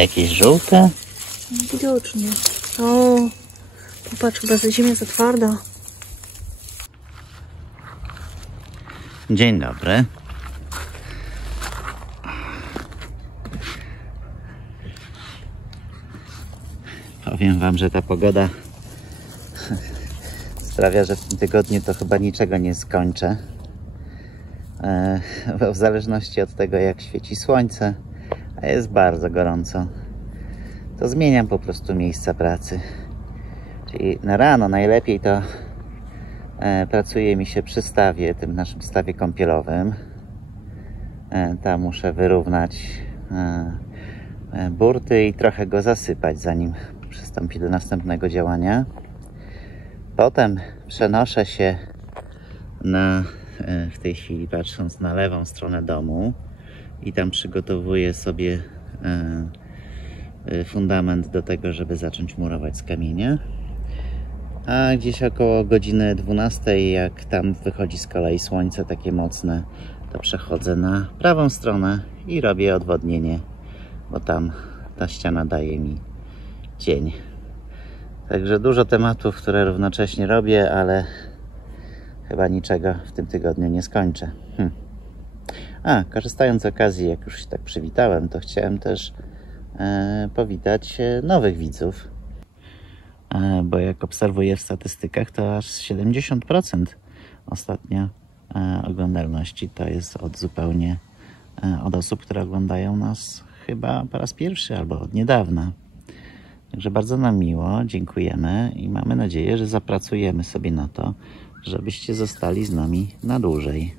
Jakieś żółte? Widocznie. O, popatrz, chyba ziemia jest za twarda. Dzień dobry. Powiem wam, że ta pogoda sprawia, że w tym tygodniu to chyba niczego nie skończę. Bo w zależności od tego, jak świeci słońce, a jest bardzo gorąco, to zmieniam po prostu miejsca pracy. Czyli na rano najlepiej to pracuje mi się przy stawie, tym naszym stawie kąpielowym. Tam muszę wyrównać burty i trochę go zasypać, zanim przystąpi do następnego działania. Potem przenoszę się w tej chwili patrząc na lewą stronę domu i tam przygotowuję sobie fundament do tego, żeby zacząć murować z kamienia. A gdzieś około godziny 12, jak tam wychodzi z kolei słońce takie mocne, to przechodzę na prawą stronę i robię odwodnienie, bo tam ta ściana daje mi cień. Także dużo tematów, które równocześnie robię, ale chyba niczego w tym tygodniu nie skończę. Korzystając z okazji, jak już się tak przywitałem, to chciałem też powitać nowych widzów. Bo jak obserwuję w statystykach, to aż 70% ostatnio oglądalności to jest od osób, które oglądają nas chyba po raz pierwszy albo od niedawna. Także bardzo nam miło, dziękujemy i mamy nadzieję, że zapracujemy sobie na to, żebyście zostali z nami na dłużej.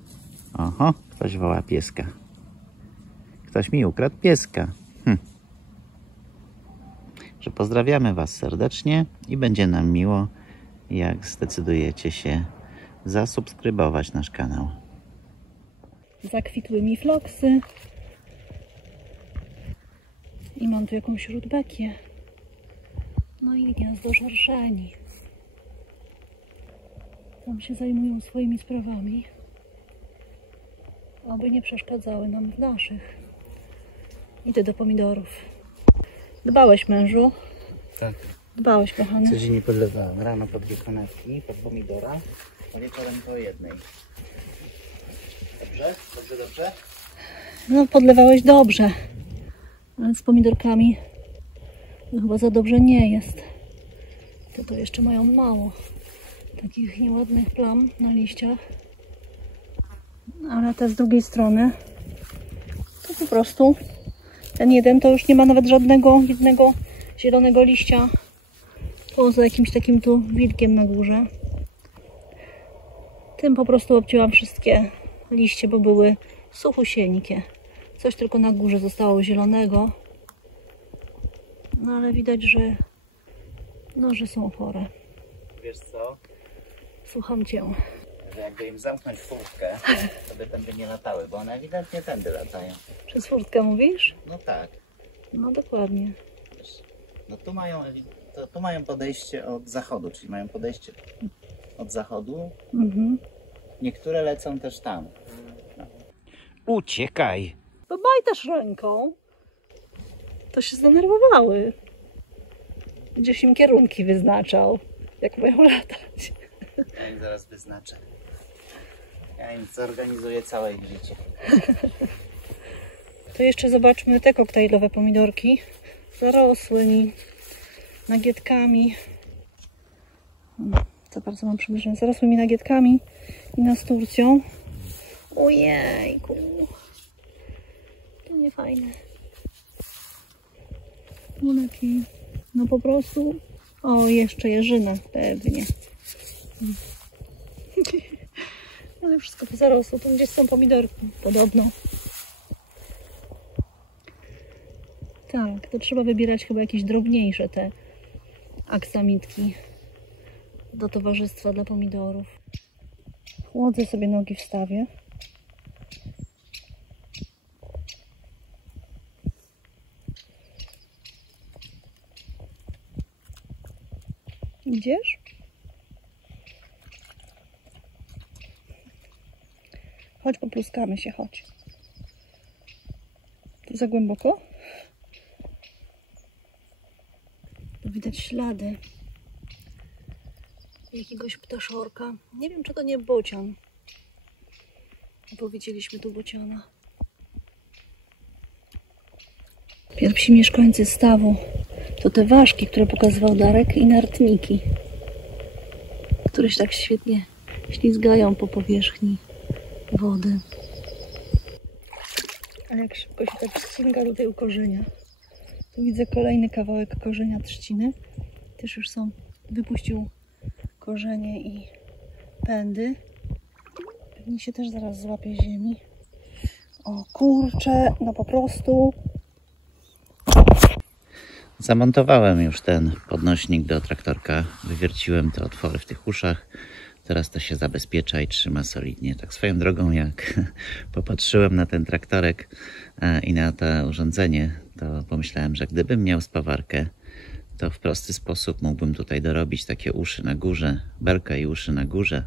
Oho, ktoś woła pieska. Ktoś mi ukradł pieska. Że pozdrawiamy Was serdecznie i będzie nam miło, jak zdecydujecie się zasubskrybować nasz kanał. Zakwitły mi floksy. I mam tu jakąś rudbekię. No i gniazdo żarszeni. Tam się zajmują swoimi sprawami, aby nie przeszkadzały nam w naszych. Idę do pomidorów. Dbałeś, mężu? Tak. Dbałeś, kochany. Codziennie podlewałem. Rano po 2 konewki, pod pomidora, a wieczorem po 1. Dobrze? Dobrze? No, podlewałeś dobrze. Ale z pomidorkami no, chyba za dobrze nie jest. To jeszcze mają mało takich nieładnych plam na liściach. Ale te z drugiej strony to po prostu ten jeden to już nie ma nawet żadnego jednego zielonego liścia poza jakimś takim tu wilkiem na górze. Tym po prostu obcięłam wszystkie liście, bo były suchusieńkie. Coś tylko na górze zostało zielonego. No ale widać, że są chore. Wiesz co? Słucham Cię. Że jakby im zamknąć furtkę, to by tędy nie latały, bo one ewidentnie tędy latają. Przez furtkę mówisz? No tak. No dokładnie. No tu mają podejście od zachodu, czyli mają podejście od zachodu. Niektóre lecą też tam. No. Uciekaj! No majtasz ręką. To się zdenerwowały. Gdzieś im kierunki wyznaczał, jak mają latać. Ja im zaraz wyznaczę. Ja im zorganizuję całe ich życie. To jeszcze zobaczmy te koktajlowe pomidorki. Zarosły mi nagietkami. Za bardzo mam przybliżone. Zarosły mi nagietkami i nasturcją. Ojejku. To nie fajne. Lepiej. No po prostu. O, jeszcze jeżyna pewnie. Ale wszystko zarosło. Tu gdzieś są pomidorki. Podobno. Tak, to trzeba wybierać chyba jakieś drobniejsze te aksamitki do towarzystwa dla pomidorów. Chłodzę sobie nogi w stawie. Idziesz? Chodź, popluskamy się, chodź. To za głęboko? widać ślady jakiegoś ptaszorka. Nie wiem, czy to nie bocian, bo widzieliśmy tu bociana. Pierwsi mieszkańcy stawu to te ważki, które pokazywał Darek, i nartniki, które się tak świetnie ślizgają po powierzchni wody. A jak szybko się tak sięga tutaj u korzenia. Tu widzę kolejny kawałek korzenia trzciny. Też już wypuścił korzenie i pędy. Pewnie się też zaraz złapie ziemi. O kurczę, no po prostu. Zamontowałem już ten podnośnik do traktorka. Wywierciłem te otwory w tych uszach. Teraz to się zabezpiecza i trzyma solidnie. Tak swoją drogą, jak popatrzyłem na ten traktorek i na to urządzenie, to pomyślałem, że gdybym miał spawarkę, to w prosty sposób mógłbym tutaj dorobić takie uszy na górze, belkę i uszy na górze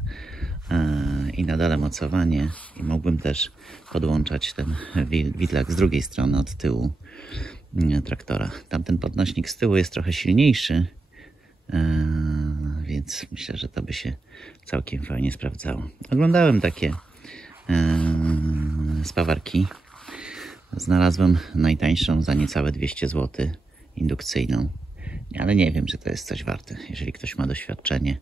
i na dole mocowanie. I mógłbym też podłączać ten widlak z drugiej strony od tyłu traktora. Tamten podnośnik z tyłu jest trochę silniejszy, więc myślę, że to by się całkiem fajnie sprawdzało. Oglądałem takie spawarki. Znalazłem najtańszą za niecałe 200 zł, indukcyjną, ale nie wiem, czy to jest coś warte. Jeżeli ktoś ma doświadczenie,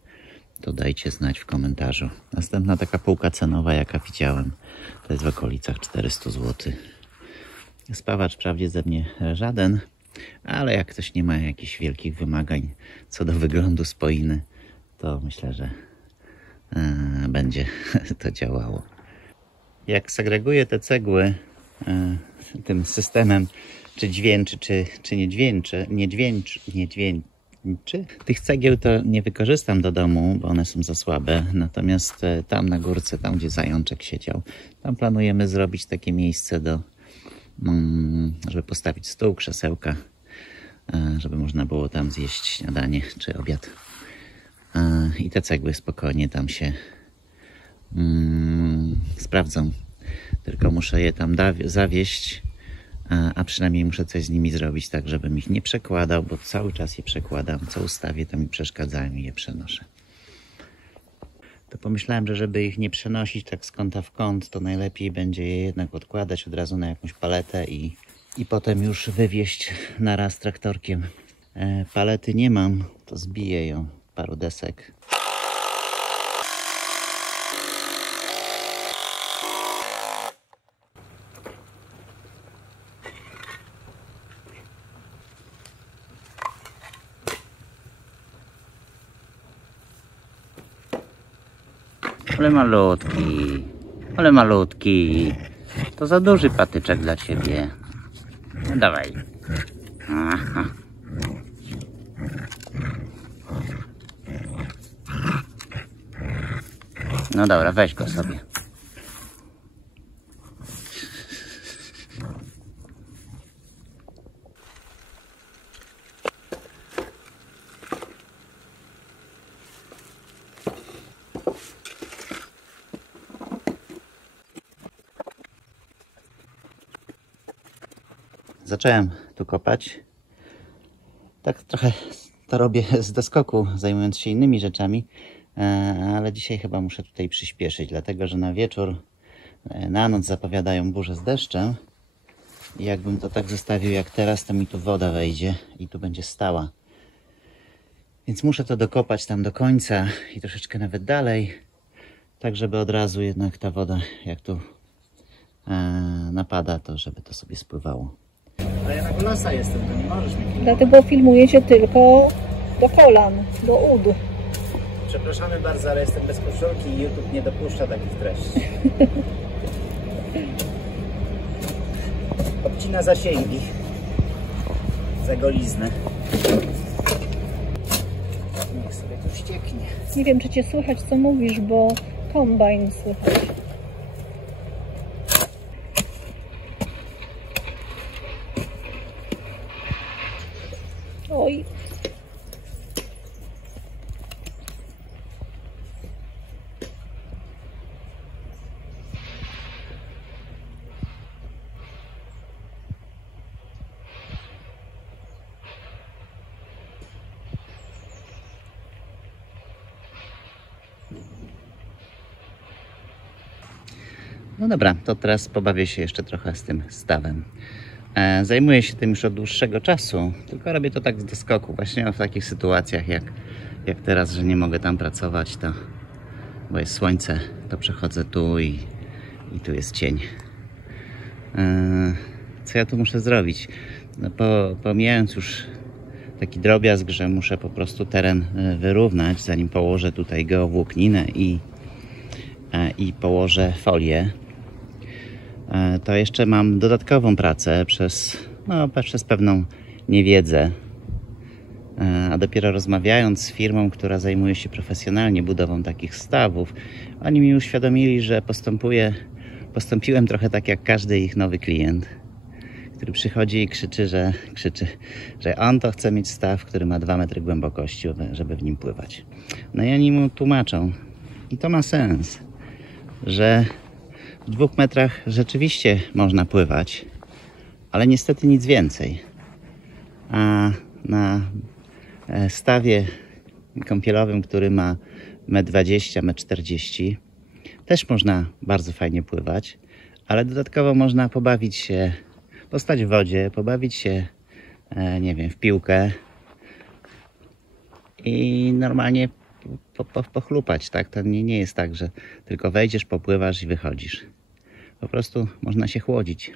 to dajcie znać w komentarzu. Następna taka półka cenowa, jaka widziałem, to jest w okolicach 400 zł. Spawacz wprawdzie ze mnie żaden, ale jak ktoś nie ma jakichś wielkich wymagań co do wyglądu spoiny, to myślę, że będzie to działało. Jak segreguję te cegły tym systemem, czy dźwięczy, czy nie dźwięczy, tych cegieł to nie wykorzystam do domu, bo one są za słabe. Natomiast tam na górce, tam gdzie zajączek siedział, tam planujemy zrobić takie miejsce żeby postawić stół, krzesełka, żeby można było tam zjeść śniadanie czy obiad. I te cegły spokojnie tam się sprawdzą. Tylko muszę je tam zawieść, a przynajmniej muszę coś z nimi zrobić tak, żebym ich nie przekładał, bo cały czas je przekładam. Co ustawię, to mi przeszkadzają i je przenoszę. To pomyślałem, że żeby ich nie przenosić tak z kąta w kąt, to najlepiej będzie je jednak odkładać od razu na jakąś paletę i potem już wywieźć naraz traktorkiem. Palety nie mam, to zbiję ją, paru desek. Ale malutki, to za duży patyczek dla ciebie. No dawaj. Aha. No dobra, weź go sobie. Zacząłem tu kopać. Tak trochę to robię z doskoku, zajmując się innymi rzeczami, ale dzisiaj chyba muszę tutaj przyspieszyć, dlatego że na wieczór, na noc zapowiadają burzę z deszczem i jakbym to tak zostawił jak teraz, to mi tu woda wejdzie i tu będzie stała. Więc muszę to dokopać tam do końca i troszeczkę nawet dalej, tak żeby od razu jednak ta woda, jak tu napada, to żeby to sobie spływało. Ale ja na golasa jestem, to nie możesz mnie filmować. Dlatego filmuję cię tylko do kolan, do ud. Przepraszamy bardzo, ale jestem bez koszulki i YouTube nie dopuszcza takich treści. Obcina zasięgi za goliznę. Niech sobie tu ścieknie. Nie wiem, czy cię słychać, co mówisz, bo kombajn słychać. Oj. No dobra, to teraz pobawię się jeszcze trochę z tym stawem. Zajmuję się tym już od dłuższego czasu, tylko robię to tak z doskoku. Właśnie w takich sytuacjach jak teraz, że nie mogę tam pracować, bo jest słońce, to przechodzę tu i tu jest cień. Co ja tu muszę zrobić? No pomijając już taki drobiazg, że muszę po prostu teren wyrównać, zanim położę tutaj geowłókninę i położę folię, to jeszcze mam dodatkową pracę przez pewną niewiedzę. A dopiero rozmawiając z firmą, która zajmuje się profesjonalnie budową takich stawów, oni mi uświadomili, że postąpiłem trochę tak jak każdy ich nowy klient, który przychodzi i krzyczy, że on to chce mieć staw, który ma 2 metry głębokości, żeby w nim pływać. No i oni mu tłumaczą, i to ma sens, że w 2 metrach rzeczywiście można pływać, ale niestety nic więcej. A na stawie kąpielowym, który ma 1,20 m, 1,40 m, też można bardzo fajnie pływać, ale dodatkowo można pobawić się, postać w wodzie, pobawić się, nie wiem, w piłkę i normalnie pochlupać, tak? To nie jest tak, że tylko wejdziesz, popływasz i wychodzisz. Po prostu można się chłodzić.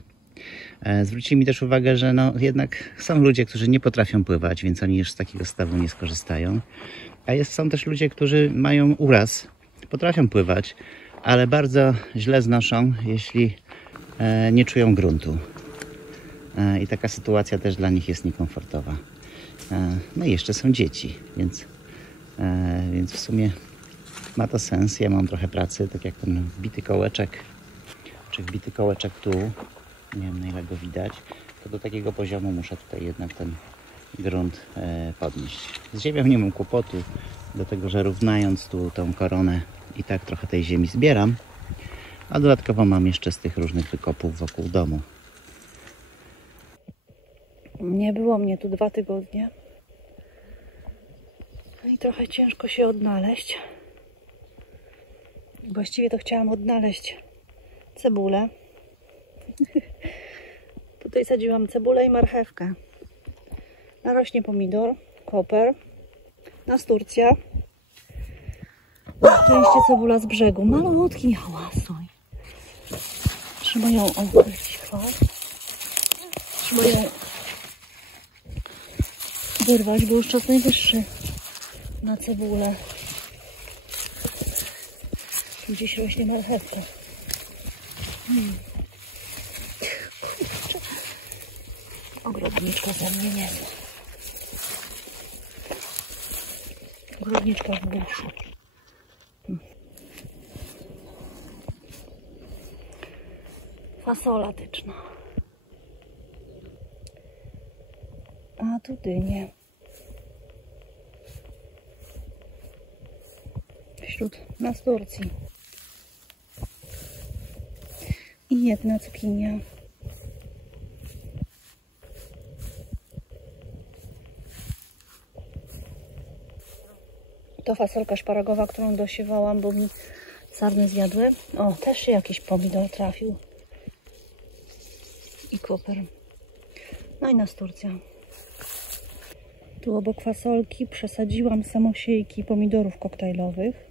Zwrócili mi też uwagę, że jednak są ludzie, którzy nie potrafią pływać, więc oni już z takiego stawu nie skorzystają. A są też ludzie, którzy mają uraz, potrafią pływać, ale bardzo źle znoszą, jeśli nie czują gruntu. I taka sytuacja też dla nich jest niekomfortowa. No i jeszcze są dzieci, więc w sumie ma to sens. Ja mam trochę pracy, tak jak ten wbity kołeczek, czy wbity kołeczek tu, nie wiem na ile go widać, to do takiego poziomu muszę tutaj jednak ten grunt podnieść. Z ziemią nie mam kłopotu, dlatego że równając tu tą koronę i tak trochę tej ziemi zbieram, a dodatkowo mam jeszcze z tych różnych wykopów wokół domu. Nie było mnie tu 2 tygodnie. I trochę ciężko się odnaleźć. Właściwie to chciałam odnaleźć cebulę. Tutaj sadziłam cebulę i marchewkę. Narośnie pomidor, koper, nasturcja. Na szczęście cebula z brzegu. Malutki hałasuj. Trzeba ją odkryć. Trzeba ją wyrwać, bo już czas najwyższy na cebulę. Tu gdzieś rośnie marchewka. Kurczę. Ogrodniczka ze mnie nie zna. Ogrodniczka w buszu. Fasola tyczna. A tu dynie. Wśród nasturcji. I jedna cukinia. To fasolka szparagowa, którą dosiewałam, bo mi sarny zjadły. O, też się jakiś pomidor trafił. I koper. No i nasturcja. Tu obok fasolki przesadziłam samosiejki pomidorów koktajlowych.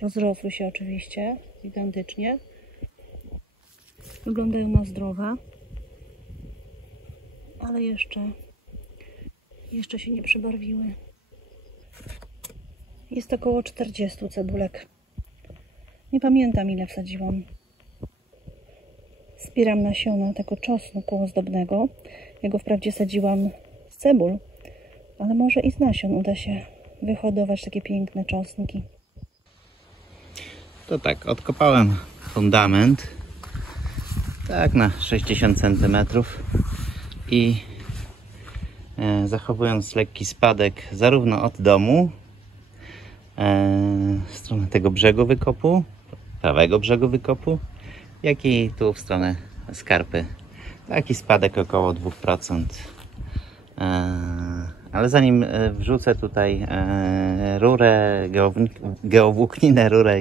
Rozrosły się oczywiście gigantycznie. Wyglądają na zdrowe. Ale jeszcze się nie przebarwiły. Jest około 40 cebulek. Nie pamiętam, ile wsadziłam. Zbieram nasiona tego czosnku ozdobnego. Ja go wprawdzie sadziłam z cebul, ale może i z nasion uda się wyhodować takie piękne czosnki. To tak, odkopałem fundament tak na 60 cm i zachowując lekki spadek zarówno od domu w stronę tego brzegu wykopu, prawego brzegu wykopu, jak i tu w stronę skarpy. Taki spadek około 2%. Ale zanim wrzucę tutaj rurę, geowłókninę, rurę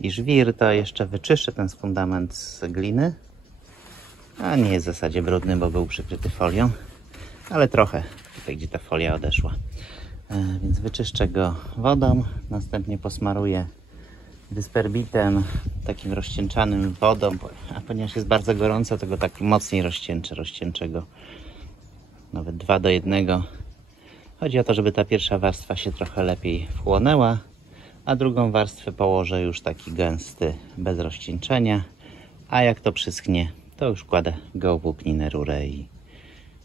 i żwir, to jeszcze wyczyszczę ten fundament z gliny. A nie jest w zasadzie brudny, bo był przykryty folią, ale trochę tutaj, gdzie ta folia odeszła. Więc wyczyszczę go wodą, następnie posmaruję dysperbitem, takim rozcieńczanym wodą, a ponieważ jest bardzo gorąco, to go tak mocniej rozcieńczę go nawet 2 do 1. Chodzi o to, żeby ta pierwsza warstwa się trochę lepiej wchłonęła, a drugą warstwę położę już taki gęsty, bez rozcieńczenia, a jak to przyschnie, to już kładę geowłókninę, rurę i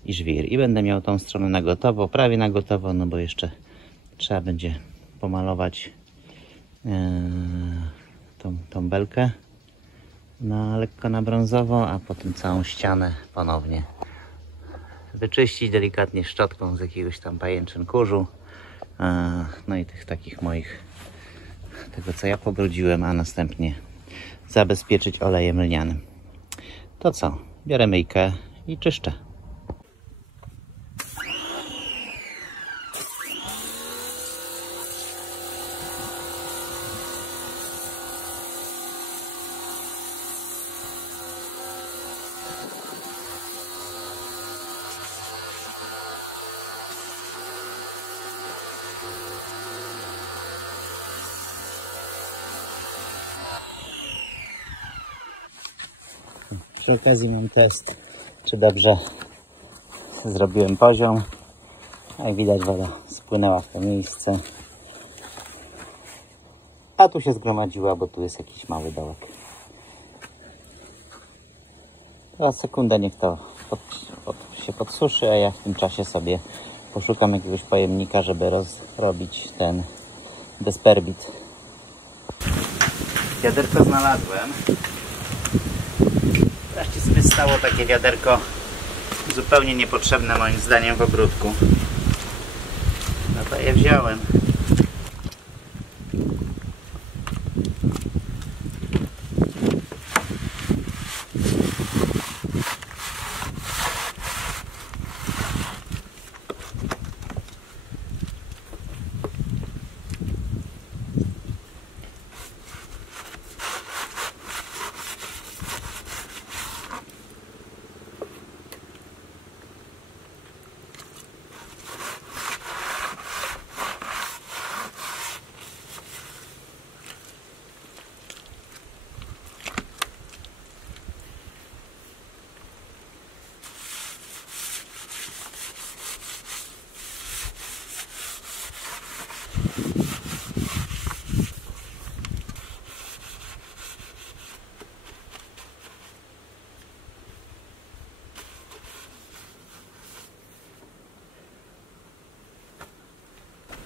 żwir. I będę miał tą stronę na gotowo, prawie na gotowo, no bo jeszcze trzeba będzie pomalować tą belkę lekko na brązowo, a potem całą ścianę ponownie wyczyścić delikatnie szczotką z jakiegoś tam pajęczyn kurzu, no i tych takich moich, tego co ja pobrudziłem, a następnie zabezpieczyć olejem lnianym. To co? Biorę myjkę i czyszczę. Przy okazji mam test, czy dobrze zrobiłem poziom. Jak widać, woda spłynęła w to miejsce. A tu się zgromadziła, bo tu jest jakiś mały dołek. Teraz sekundę niech to się podsuszy, a ja w tym czasie sobie poszukam jakiegoś pojemnika, żeby rozrobić ten dysperbit. Wiaderko znalazłem. Wreszcie sobie stało takie wiaderko zupełnie niepotrzebne moim zdaniem w ogródku. No to je wziąłem.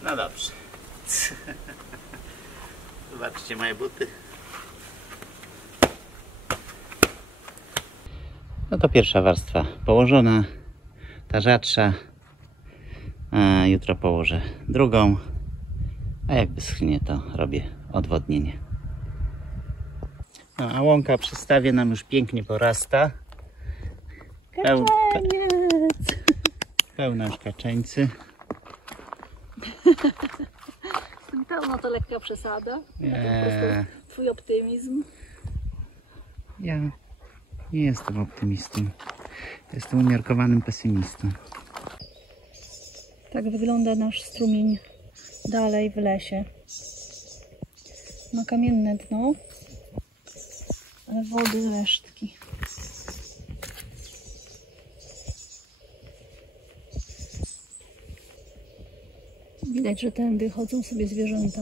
No dobrze. Zobaczcie moje buty. No to pierwsza warstwa położona, ta rzadsza. Jutro położę drugą, a jak wyschnie, to robię odwodnienie. No, a łąka przy stawie nam już pięknie porasta. Pełna już kaczeńcy. Pełno to lekka przesada. To po prostu twój optymizm. Ja nie jestem optymistą. Jestem umiarkowanym pesymistą. Tak wygląda nasz strumień dalej w lesie. Ma kamienne dno, ale wody resztki. Widać, że tędy chodzą sobie zwierzęta.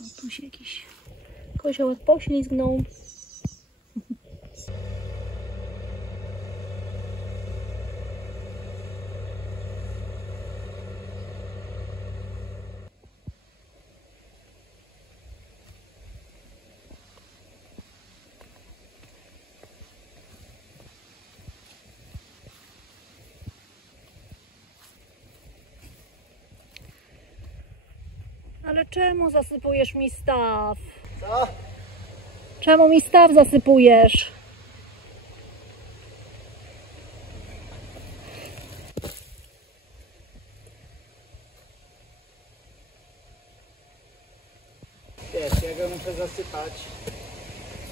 No, tu się jakiś koziołek poślizgnął. Ale czemu zasypujesz mi staw? Co? Czemu mi staw zasypujesz? posypać,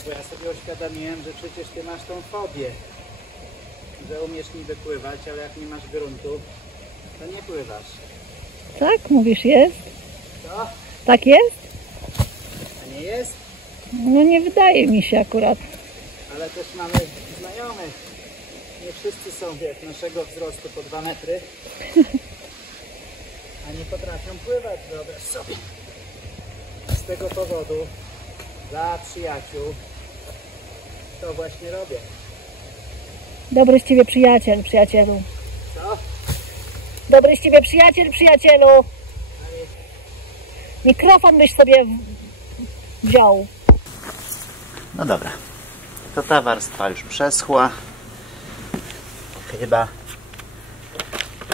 bo ja sobie uświadomiłem, że przecież ty masz tą fobię, że umiesz niby pływać, ale jak nie masz gruntu, to nie pływasz. Tak, mówisz, jest? Co? Tak jest? A nie jest? No nie wydaje mi się akurat. Ale też mamy znajomych. Nie wszyscy są jak naszego wzrostu po 2 metry. A nie potrafią pływać, wyobraź sobie. Z tego powodu dla przyjaciół to właśnie robię. Dobry z ciebie przyjaciel, przyjacielu. Co? Dobry z ciebie przyjaciel, przyjacielu. Mikrofon byś sobie wziął. No dobra. To ta warstwa już przeschła. Chyba.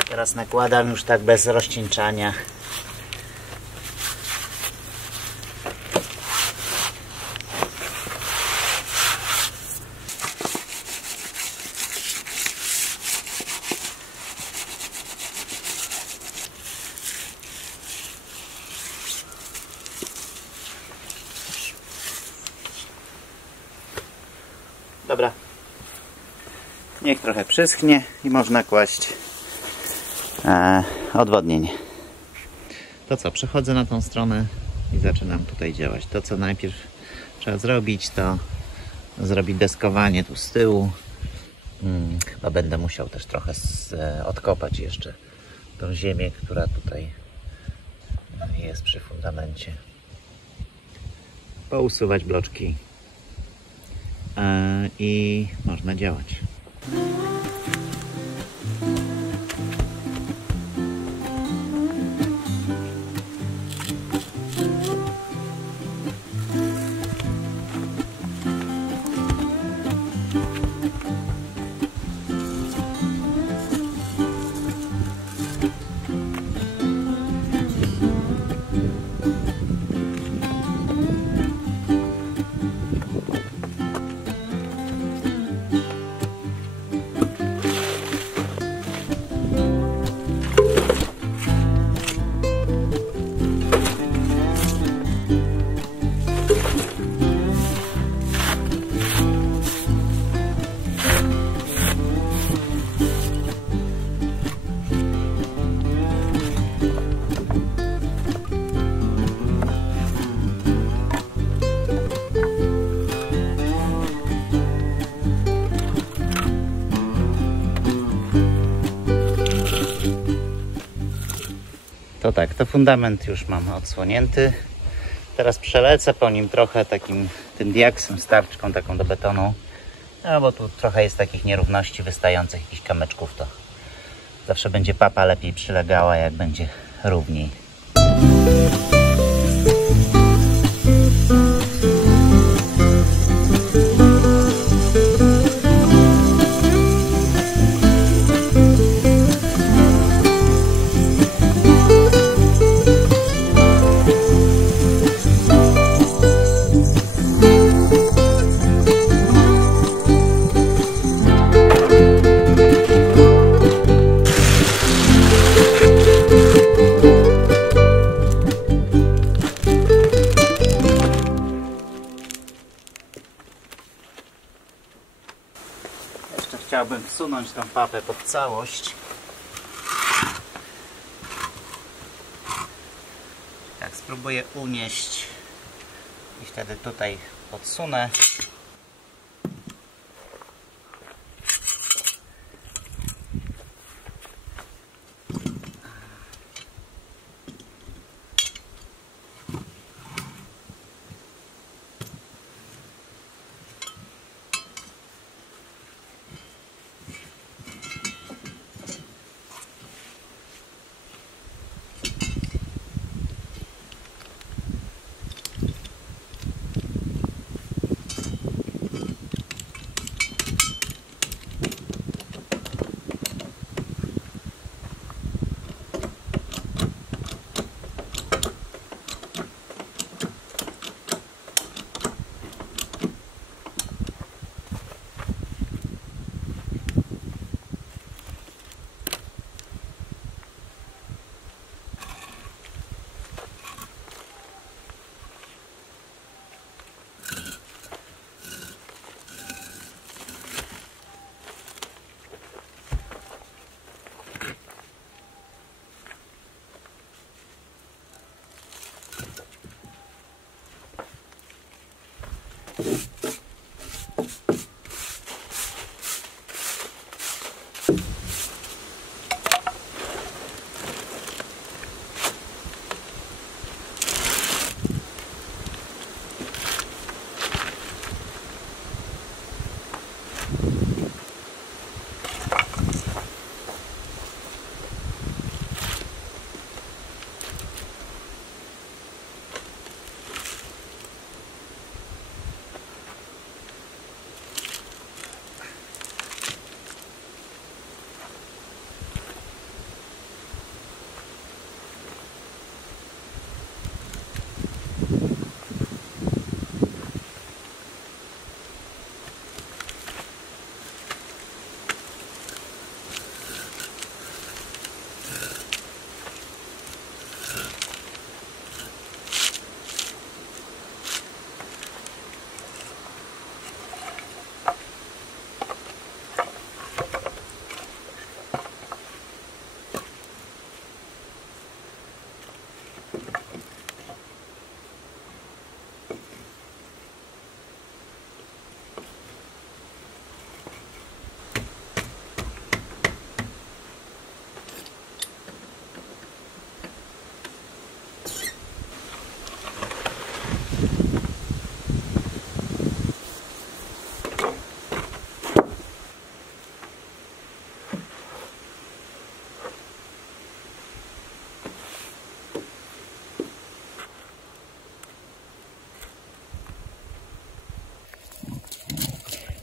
Teraz nakładam już tak bez rozcieńczania. Dobra. Niech trochę przyschnie i można kłaść odwodnienie. To co, przechodzę na tą stronę i zaczynam tutaj działać. To co najpierw trzeba zrobić, to zrobić deskowanie tu z tyłu. Chyba będę musiał też trochę odkopać jeszcze tą ziemię, która tutaj jest przy fundamencie. Pousuwać bloczki i można działać. To tak, to fundament już mam odsłonięty. Teraz przelecę po nim trochę tym diaksem, starczką taką do betonu. No bo tu trochę jest takich nierówności wystających, jakichś kamyczków, to zawsze będzie papa lepiej przylegała, jak będzie równiej. Chciałbym wsunąć tą papę pod całość. Tak, spróbuję unieść i wtedy tutaj podsunę.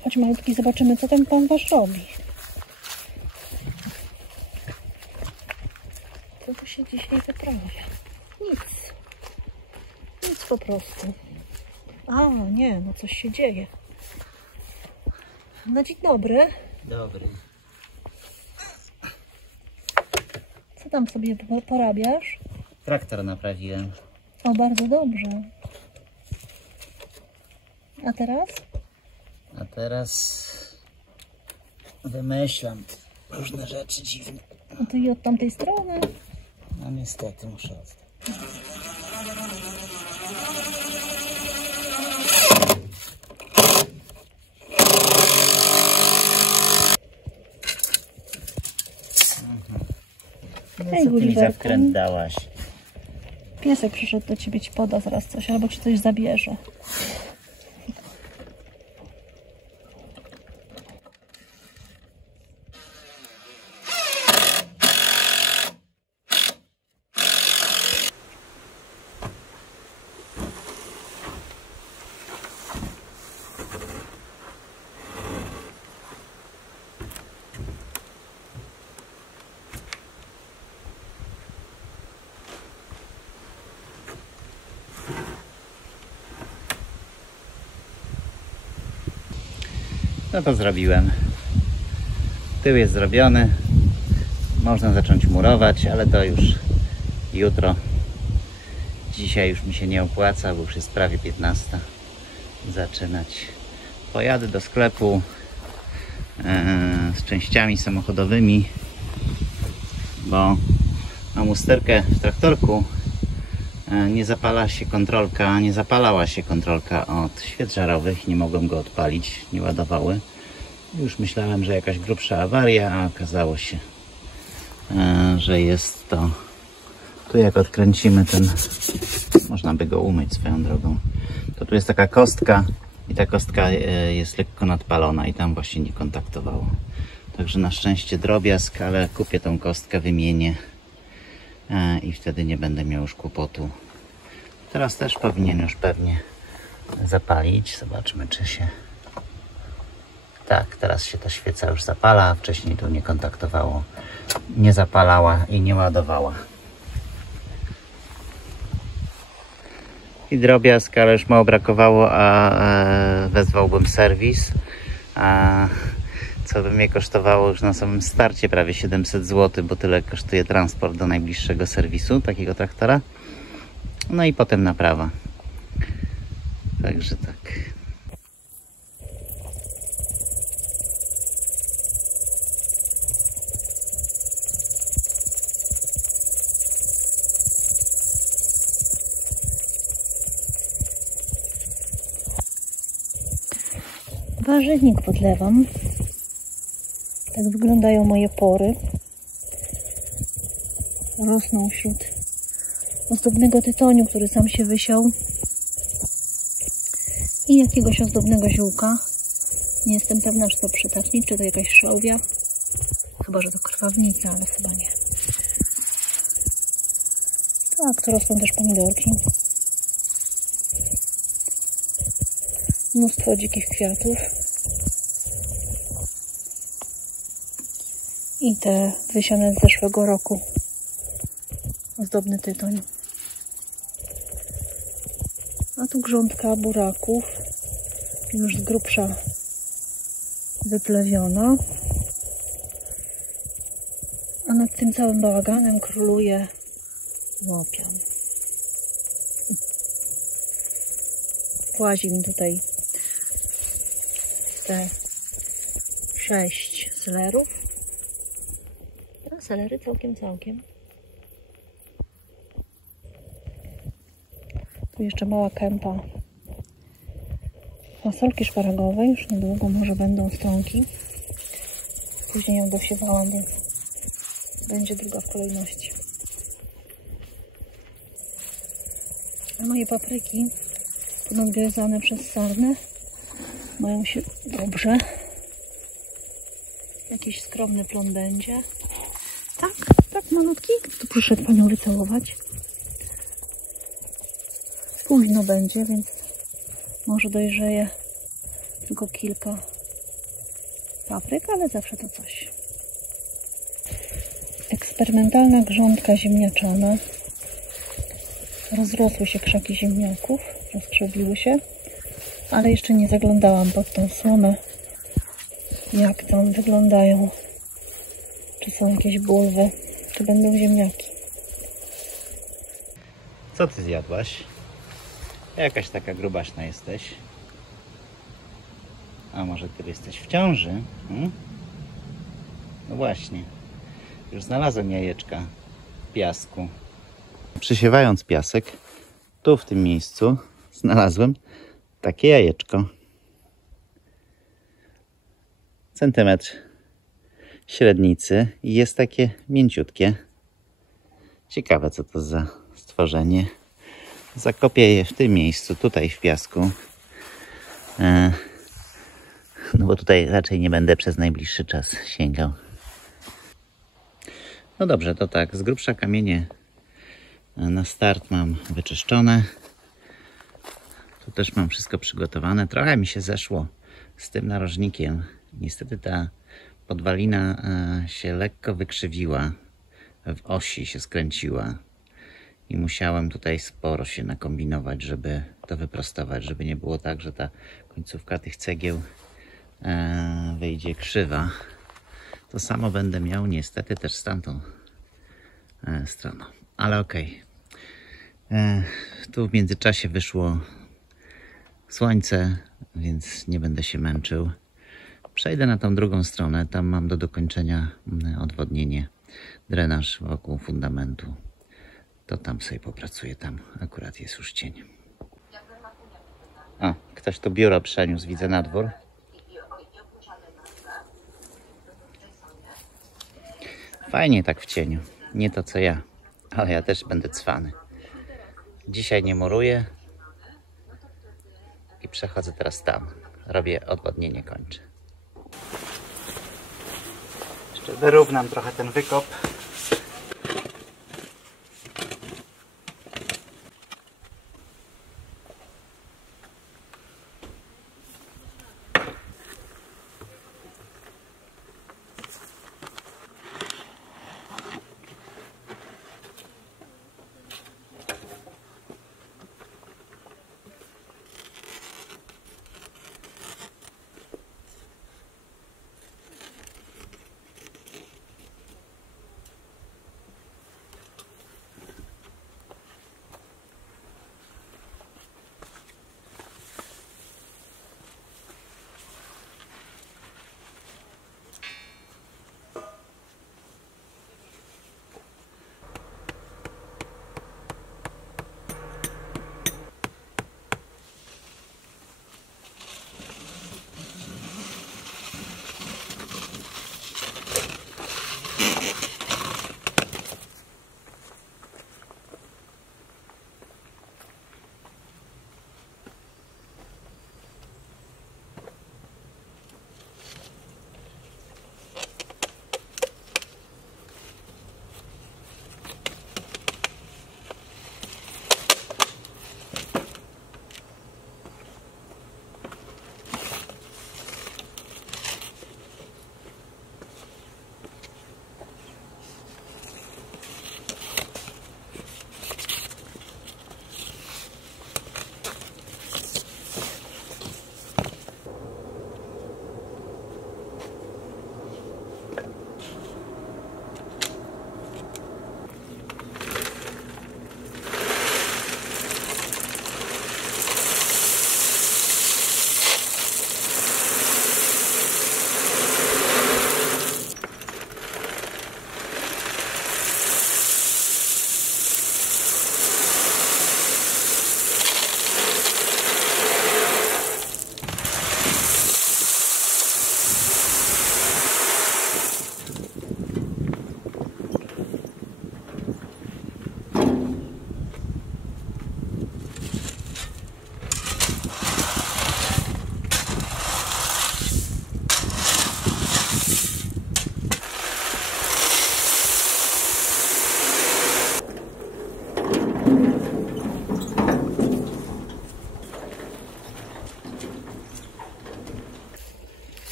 Chodź malutki, zobaczymy, co ten pan wasz robi. Co tu się dzisiaj wyprawia? Nic. Nic po prostu. A, nie, no coś się dzieje. No dzień dobry. Dobry. Co tam sobie porabiasz? Traktor naprawiłem. O, bardzo dobrze. A teraz? A teraz wymyślam różne rzeczy dziwne. No to i od tamtej strony. No niestety muszę oddać. No Hej, co ty mi za Gulliverku. wkręt dałaś? Piesek przyszedł do ciebie, ci poda zaraz coś, albo ci coś zabierze. No to zrobiłem. Tył jest zrobiony. Można zacząć murować, ale to już jutro. Dzisiaj już mi się nie opłaca, bo już jest prawie 15. Zaczynać. Pojadę do sklepu z częściami samochodowymi, bo mam usterkę w traktorku. Nie zapalała się kontrolka od świec żarowych, nie mogłem go odpalić, nie ładowały. Już myślałem, że jakaś grubsza awaria, a okazało się, że jest to... Tu jak odkręcimy ten... Można by go umyć swoją drogą. To tu jest taka kostka i ta kostka jest lekko nadpalona i tam właśnie nie kontaktowało. Także na szczęście drobiazg, ale kupię tą kostkę, wymienię i wtedy nie będę miał już kłopotu. Teraz też powinien już pewnie zapalić. Zobaczmy, czy się... Tak, teraz się ta świeca już zapala, a wcześniej tu nie kontaktowało. Nie zapalała i nie ładowała. I drobiazg, ale już mało brakowało, a wezwałbym serwis. Co by mnie kosztowało już na samym starcie prawie 700 zł, bo tyle kosztuje transport do najbliższego serwisu takiego traktora. No i potem naprawa. Także tak. Warzywnik podlewam. Tak wyglądają moje pory. Rosną wśród ozdobnego tytoniu, który sam się wysiał. I jakiegoś ozdobnego ziółka. Nie jestem pewna, czy to przytasznik, czy to jakaś szałwia. Chyba, że to krwawnica, ale chyba nie. Tak, tu rosną też pomidorki. Mnóstwo dzikich kwiatów. I te wysiane z zeszłego roku. Ozdobny tytoń. A tu grządka buraków. Już z grubsza wyplewiona. A nad tym całym bałaganem króluje łopian. Włazi mi tutaj te 6 selerów. A selery całkiem. Tu jeszcze mała kępa fasolki szparagowej. Już niedługo może będą stronki. Później ją dosiewałam, więc będzie druga w kolejności. A moje papryki, ponadgryzane przez sarnę, mają się dobrze. Jakiś skromny plon będzie. Tak malutki. Tu przyszedł panią wycałować. Późno będzie, więc może dojrzeje tylko kilka papryk, ale zawsze to coś. Eksperymentalna grządka ziemniaczana. Rozrosły się krzaki ziemniaków, rozkrzewiły się, ale jeszcze nie zaglądałam pod tą słomę, jak tam wyglądają. Czy są jakieś bulwy, czy będą ziemniaki. Co ty zjadłaś? Jakaś taka grubaśna jesteś. A może ty jesteś w ciąży? No właśnie. Już znalazłem jajeczka w piasku. Przysiewając piasek, tu w tym miejscu znalazłem takie jajeczko. Centymetr średnicy i jest takie mięciutkie. Ciekawe, co to za stworzenie. Zakopię je w tym miejscu, tutaj w piasku. No bo tutaj raczej nie będę przez najbliższy czas sięgał. No dobrze, to tak, z grubsza kamienie na start mam wyczyszczone. Tu też mam wszystko przygotowane. Trochę mi się zeszło z tym narożnikiem. Niestety ta podwalina się lekko wykrzywiła. W osi się skręciła. I musiałem tutaj sporo się nakombinować, żeby to wyprostować. Żeby nie było tak, że ta końcówka tych cegieł wyjdzie krzywa. To samo będę miał niestety też z tamtą stroną. Ale okej. Tu w międzyczasie wyszło słońce, więc nie będę się męczył. Przejdę na tą drugą stronę. Tam mam do dokończenia odwodnienie, drenaż wokół fundamentu. To tam sobie popracuję. Tam akurat jest już cień. O, ktoś to biuro przeniósł, widzę, na dwór. Fajnie tak w cieniu. Nie to co ja, ale ja też będę cwany. Dzisiaj nie muruję i przechodzę teraz tam. Robię odwodnienie, kończę. Jeszcze wyrównam trochę ten wykop.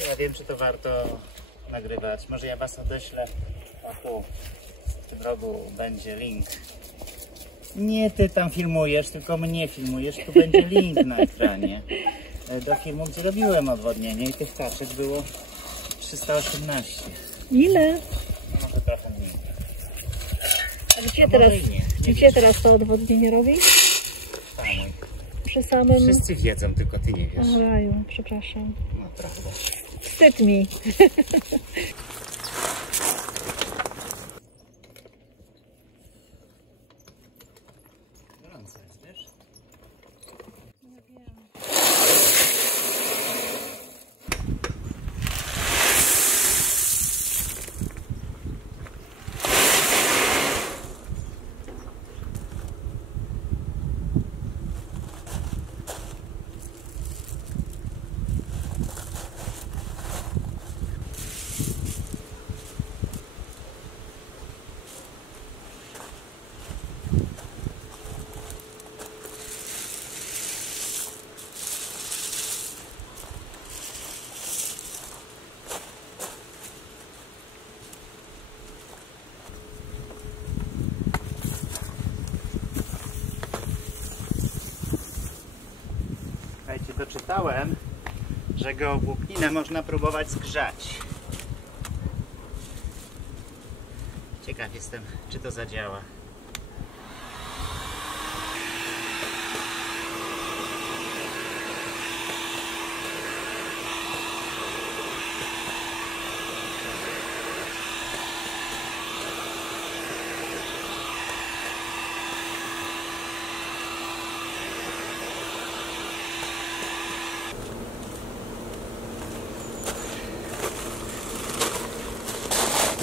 Ja wiem, czy to warto nagrywać. Może ja was odeślę. O tu, w tym rogu będzie link. Nie ty tam filmujesz, tylko mnie filmujesz. Tu będzie link na ekranie do filmu, gdzie robiłem odwodnienie i tych kaczek było 318. Ile? No może trochę mniej. A gdzie teraz to odwodnienie robi? Samej. Przy samym... Wszyscy wiedzą, tylko ty nie wiesz. Raju, przepraszam. No prawda. Wstyd mi. Gorąco jest, wiesz? Słuchajcie, doczytałem, że geowłókninę można próbować zgrzać. Ciekaw jestem, czy to zadziała.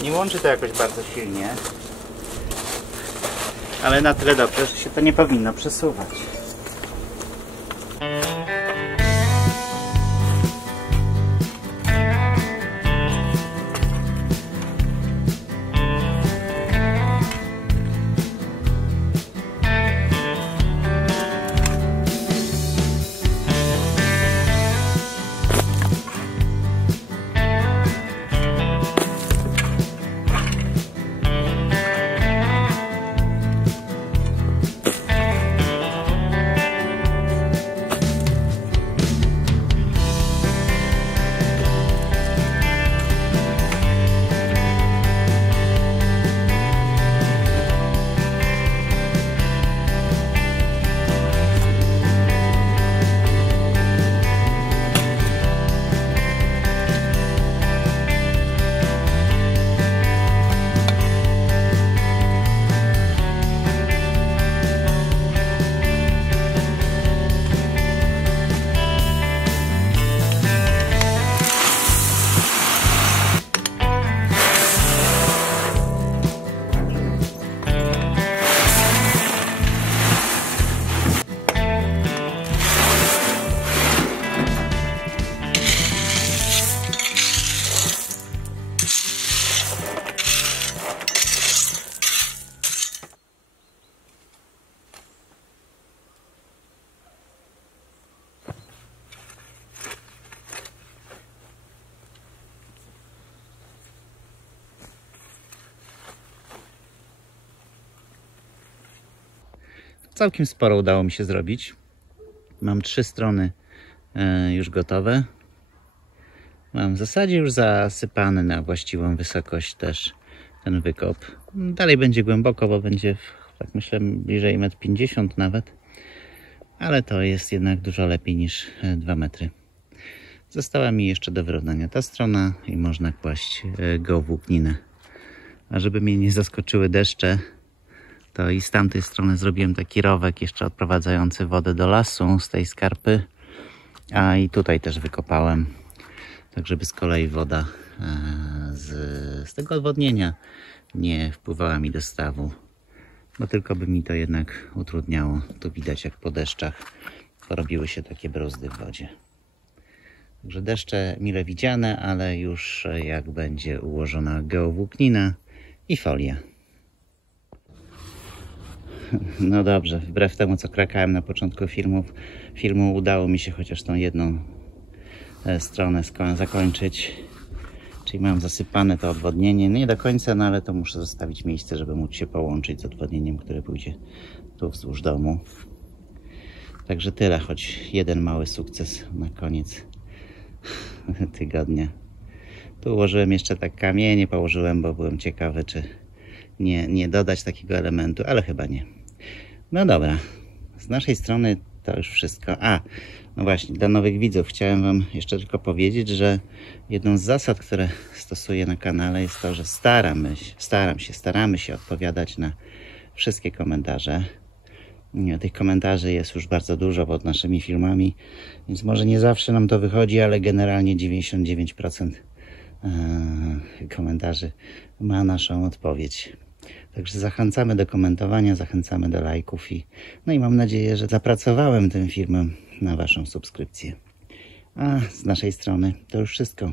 Nie łączy to jakoś bardzo silnie, ale na tyle dobrze, że się to nie powinno przesuwać. Całkiem sporo udało mi się zrobić. Mam 3 strony już gotowe. Mam w zasadzie już zasypany na właściwą wysokość też ten wykop. Dalej będzie głęboko, bo będzie, tak myślę, bliżej 1,50 m nawet. Ale to jest jednak dużo lepiej niż 2 metry. Została mi jeszcze do wyrównania ta strona i można kłaść geowłókninę. A żeby mnie nie zaskoczyły deszcze, to i z tamtej strony zrobiłem taki rowek jeszcze odprowadzający wodę do lasu z tej skarpy. A i tutaj też wykopałem, tak żeby z kolei woda z tego odwodnienia nie wpływała mi do stawu, bo tylko by mi to jednak utrudniało. Tu widać, jak po deszczach porobiły się takie bruzdy w wodzie. Także deszcze mile widziane, ale już jak będzie ułożona geowłóknina i folia. No dobrze, wbrew temu, co krakałem na początku filmu, udało mi się chociaż tą jedną stronę zakończyć. Czyli mam zasypane to odwodnienie. Nie do końca, no ale to muszę zostawić miejsce, żeby móc się połączyć z odwodnieniem, które pójdzie tu wzdłuż domu. Także tyle, choć jeden mały sukces na koniec tygodnia. Tu ułożyłem jeszcze tak kamienie, położyłem, bo byłem ciekawy, czy nie dodać takiego elementu, ale chyba nie. No dobra, z naszej strony to już wszystko. No właśnie, dla nowych widzów chciałem Wam jeszcze tylko powiedzieć, że jedną z zasad, które stosuję na kanale, jest to, że staramy się odpowiadać na wszystkie komentarze. Tych komentarzy jest już bardzo dużo pod naszymi filmami, więc może nie zawsze nam to wychodzi, ale generalnie 99% komentarzy ma naszą odpowiedź. Także zachęcamy do komentowania, zachęcamy do lajków no i mam nadzieję, że zapracowałem tym filmem na Waszą subskrypcję. A z naszej strony to już wszystko.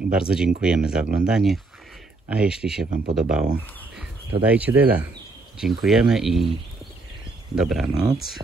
Bardzo dziękujemy za oglądanie, a jeśli się Wam podobało, to dajcie dyla. Dziękujemy i dobranoc.